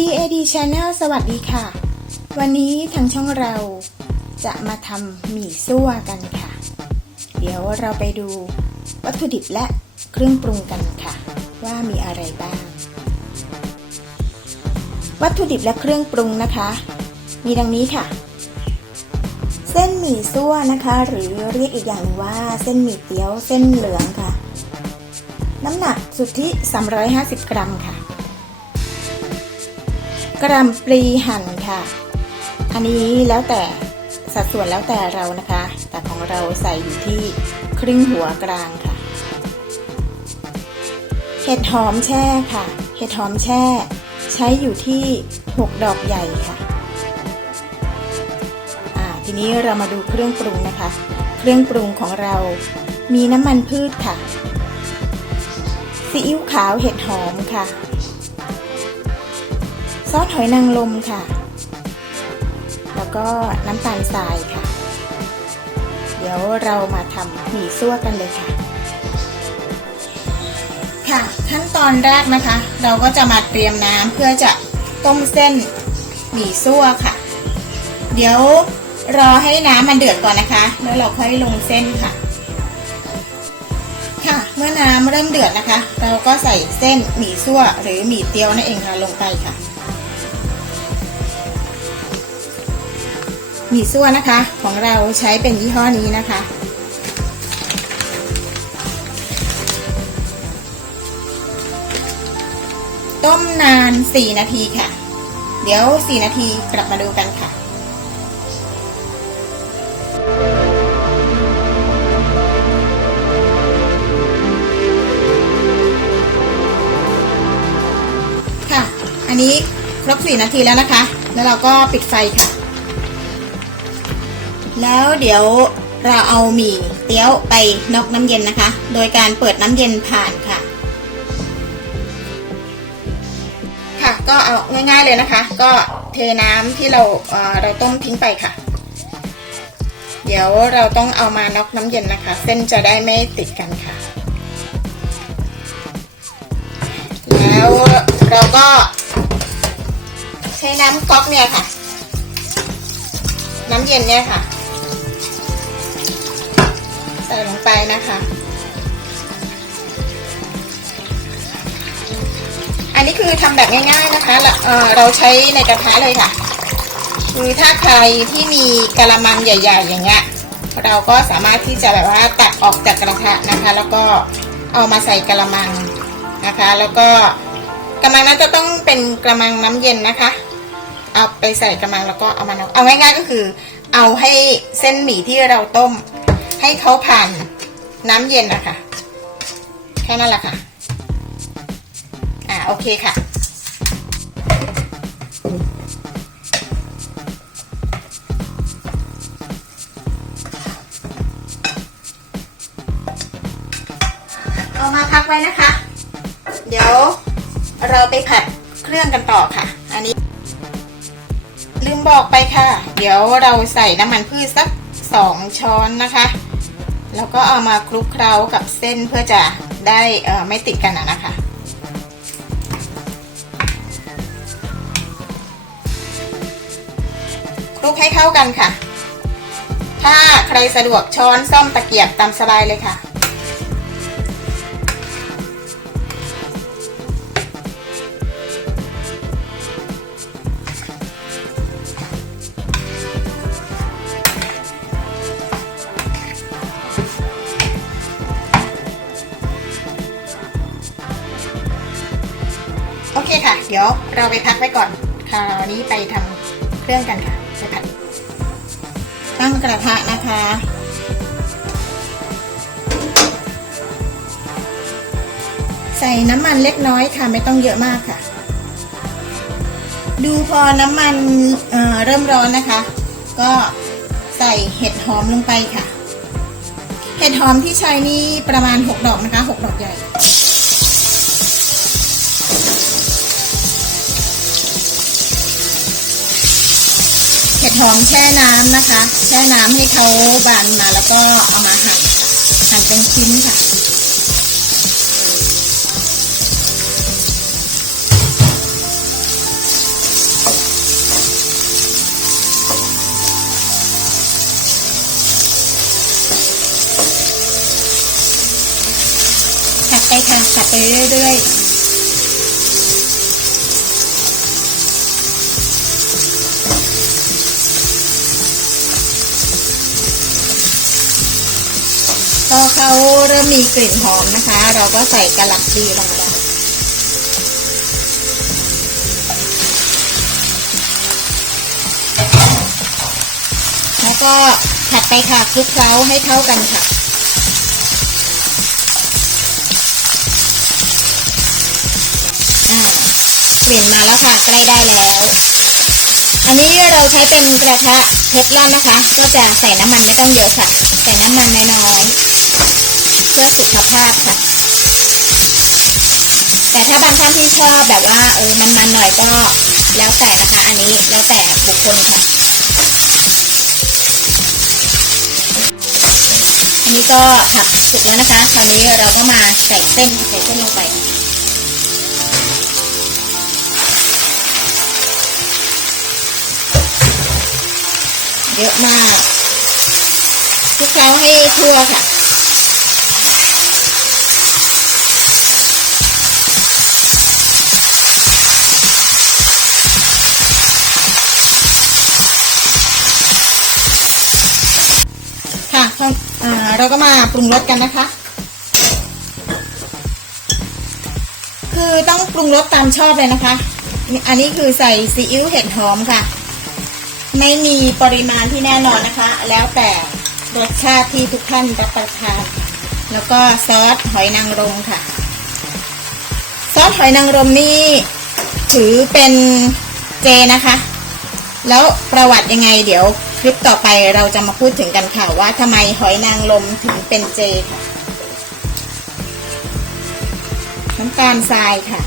DAD Channel สวัสดีค่ะ วันนี้ทางช่องเราจะมาทำหมี่ซั่วกันค่ะ เดี๋ยวเราไปดูวัตถุดิบและเครื่องปรุงกันค่ะ ว่ามีอะไรบ้าง วัตถุดิบและเครื่องปรุงนะคะ มีดังนี้ค่ะ เส้นหมี่ซั่วนะคะ หรือเรียกอีกอย่างว่าเส้นหมี่เตี๋ยวเส้นเหลืองค่ะ น้ำหนักสุทธิ 350 กรัมค่ะ กรัมปลีหั่นค่ะ อันนี้แล้วแต่สัดส่วนแล้วแต่เรานะคะ แต่ของเราใส่อยู่ที่ครึ่งหัวกลางค่ะ เห็ดหอมแช่ค่ะ เห็ดหอมแช่ ใช้อยู่ที่ 6 ดอกใหญ่ค่ะทีนี้เรามาดูเครื่องปรุงนะคะ เครื่องปรุงของเรามีน้ำมันพืชค่ะซีอิ๊วขาวเห็ดหอมค่ะ ซอสหอยนางรมค่ะ แล้วก็น้ำตาลทรายค่ะ เดี๋ยวเรามาทำหมี่ซั่วกันเลยค่ะ ค่ะขั้นตอนแรกนะคะ เราก็จะมาเตรียมน้ำเพื่อจะต้มเส้นหมี่ซั่วค่ะ เดี๋ยวรอให้น้ำมันเดือดก่อนนะคะ แล้วเราค่อยลงเส้นค่ะ ค่ะ เมื่อน้ำเริ่มเดือดนะคะ เราก็ใส่เส้นหมี่ซั่วหรือหมี่เตียวนั่นเองค่ะลงไปค่ะ หมี่ซั่วนะคะ ของเราใช้เป็นยี่ห้อนี้นะคะ ต้มนาน 4 นาทีค่ะ เดี๋ยว 4 นาทีกลับมาดูกันค่ะค่ะอันนี้ครบ4นาทีแล้วนะคะ แล้วเราก็ปิดไฟค่ะ แล้วเดี๋ยวเราเอาหมี่เตี๋ยวไปนอกน้ำเย็นนะคะ โดยการเปิดน้ำเย็นผ่านค่ะ ค่ะก็เอาง่ายๆเลยนะคะ ก็เทน้ำที่เราเอ่อเราต้มทิ้งไปค่ะ เดี๋ยวเราต้องเอามานอกน้ำเย็นนะคะ เส้นจะได้ไม่ติดกันค่ะ แล้วเราก็ใช้น้ำก๊อกเนี่ยค่ะ น้ำเย็นเนี่ยค่ะ ใส่ลงไปนะคะ อันนี้คือทำแบบง่าย ๆนะคะล้วเอ่อเราใช้ในกระทะเลยค่ะ คือถ้าใครที่มีกะละมังใหญ่ ๆ อย่างเงี้ยเราก็สามารถที่จะแบบว่าตักออกจากกระทะนะคะ แล้วก็เอามาใส่กะละมังนะคะ แล้วก็กระมังนั้นจะต้องเป็นกระมังน้ำเย็นนะคะ เอาไปใส่กระมังแล้วก็เอามาเอาง่ายๆก็คือ เอาให้เส้นหมี่ที่เราต้ม ให้เขาผ่านน้ำเย็นนะคะแค่นั้นแหละค่ะ อ่าโอเคค่ะ เอามาพักไว้นะคะ เดี๋ยวเราไปผัดเครื่องกันต่อค่ะ อันนี้ ลืมบอกไปค่ะ เดี๋ยวเราใส่น้ำมันพืชสักสองช้อนนะคะ แล้วก็เอามาคลุกเคล้ากับเส้นเพื่อจะได้ไม่ติดกันนะคะคลุกให้เข้ากันค่ะ ถ้าใครสะดวกช้อนซ่อมตะเกียบตามสบายเลยค่ะ เดี๋ยวเราไปพักไว้ก่อนคราวนี้ไปทำเครื่องกันค่ะไปผัดตั้งกระทะนะคะใส่น้ำมันเล็กน้อยค่ะไม่ต้องเยอะมากค่ะ ดูพอน้ำมันเเริ่มร้อนนะคะ ก็ใส่เห็ดหอมลงไปค่ะ เห็ดหอมที่ใช้นี่ประมาณ 6 ดอกนะคะ 6 ดอกใหญ่ เห็ดหอมแช่น้ำนะคะ แช่น้ำให้เขาบานมาแล้วก็เอามาหั่นค่ะหั่นเป็นชิ้นค่ะไปค่ะตัดไปเรื่อยๆ พอเขาเริ่มมีกลิ่นหอมนะคะ เราก็ใส่กระหล่ำปลีลงไปแล้วก็ผัดไปค่ะคลุกเคล้าให้เข้ากันค่ะอ่ากลิ่ยนมาแล้วค่ะใกล้ได้แล้ว อันนี้เราใช้เป็นกระทะเทฟลอนนะคะ ก็จะใส่น้ำมันไม่ต้องเยอะค่ะ ใส่น้ำมันน้อยๆ เพื่อสุขภาพค่ะ แต่ถ้าบางท่านที่ชอบแบบว่า เออมันๆหน่อยก็แล้วแต่นะคะ อันนี้แล้วแต่บุคคลค่ะ อันนี้ก็ผัดสุกแล้วนะคะ คราวนี้เราก็มาใส่เส้นใส่เส้นลงไปเยอะมากคลุกเคล้าให้ทั่วค่ะค่ะ เราก็มาปรุงรสกันนะคะ คือต้องปรุงรสตามชอบเลยนะคะ อันนี้คือใส่ซีอิ๊วเห็ดหอมค่ะ ไม่มีปริมาณที่แน่นอนนะคะ แล้วแต่รสชาติที่ทุกท่านรับประทาน แล้วก็ซอสหอยนางรมค่ะ ซอสหอยนางรมนี่ถือเป็นเจนะคะ แล้วประวัติยังไงเดี๋ยว คลิปต่อไปเราจะมาพูดถึงกันค่ะว่าทำไมหอยนางรมถึงเป็นเจค่ะน้ำตาลทรายค่ะ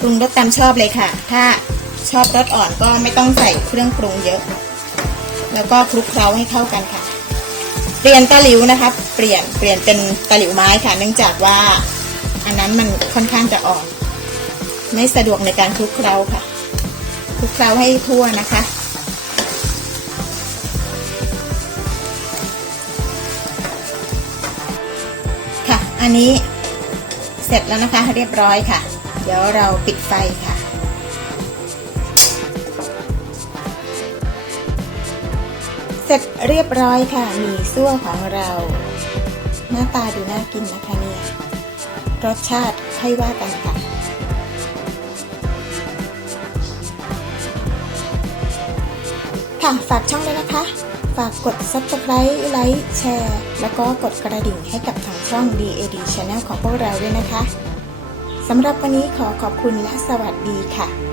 ปรุงรสตามชอบเลยค่ะ ถ้าชอบรสอ่อนก็ไม่ต้องใส่เครื่องปรุงเยอะ แล้วก็คลุกเคล้าให้เข้ากันค่ะ เปลี่ยนตะหลิวนะคะ เปลี่ยนเปลี่ยนเป็นตะหลิวไม้ค่ะ เนื่องจากว่า อันนั้นมันค่อนข้างจะอ่อน ไม่สะดวกในการคลุกเคล้าค่ะ คลุกเคล้าให้ทั่วนะคะ ค่ะ อันนี้เสร็จแล้วนะคะเรียบร้อยค่ะ เดี๋ยวเราปิดไฟค่ะเสร็จเรียบร้อยค่ะ มีซั่วของเรา หน้าตาดูน่ากินนะคะเนี่ย รสชาติค่อยว่ากันค่ะ ค่ะ ฝากช่องด้วยนะคะ ฝากกด subscribe ไลค์แชร์ แล้วก็กดกระดิ่งให้กับทางช่อง DAD Channel ของพวกเราด้วยนะคะสำหรับวันนี้ขอขอบคุณและสวัสดีค่ะ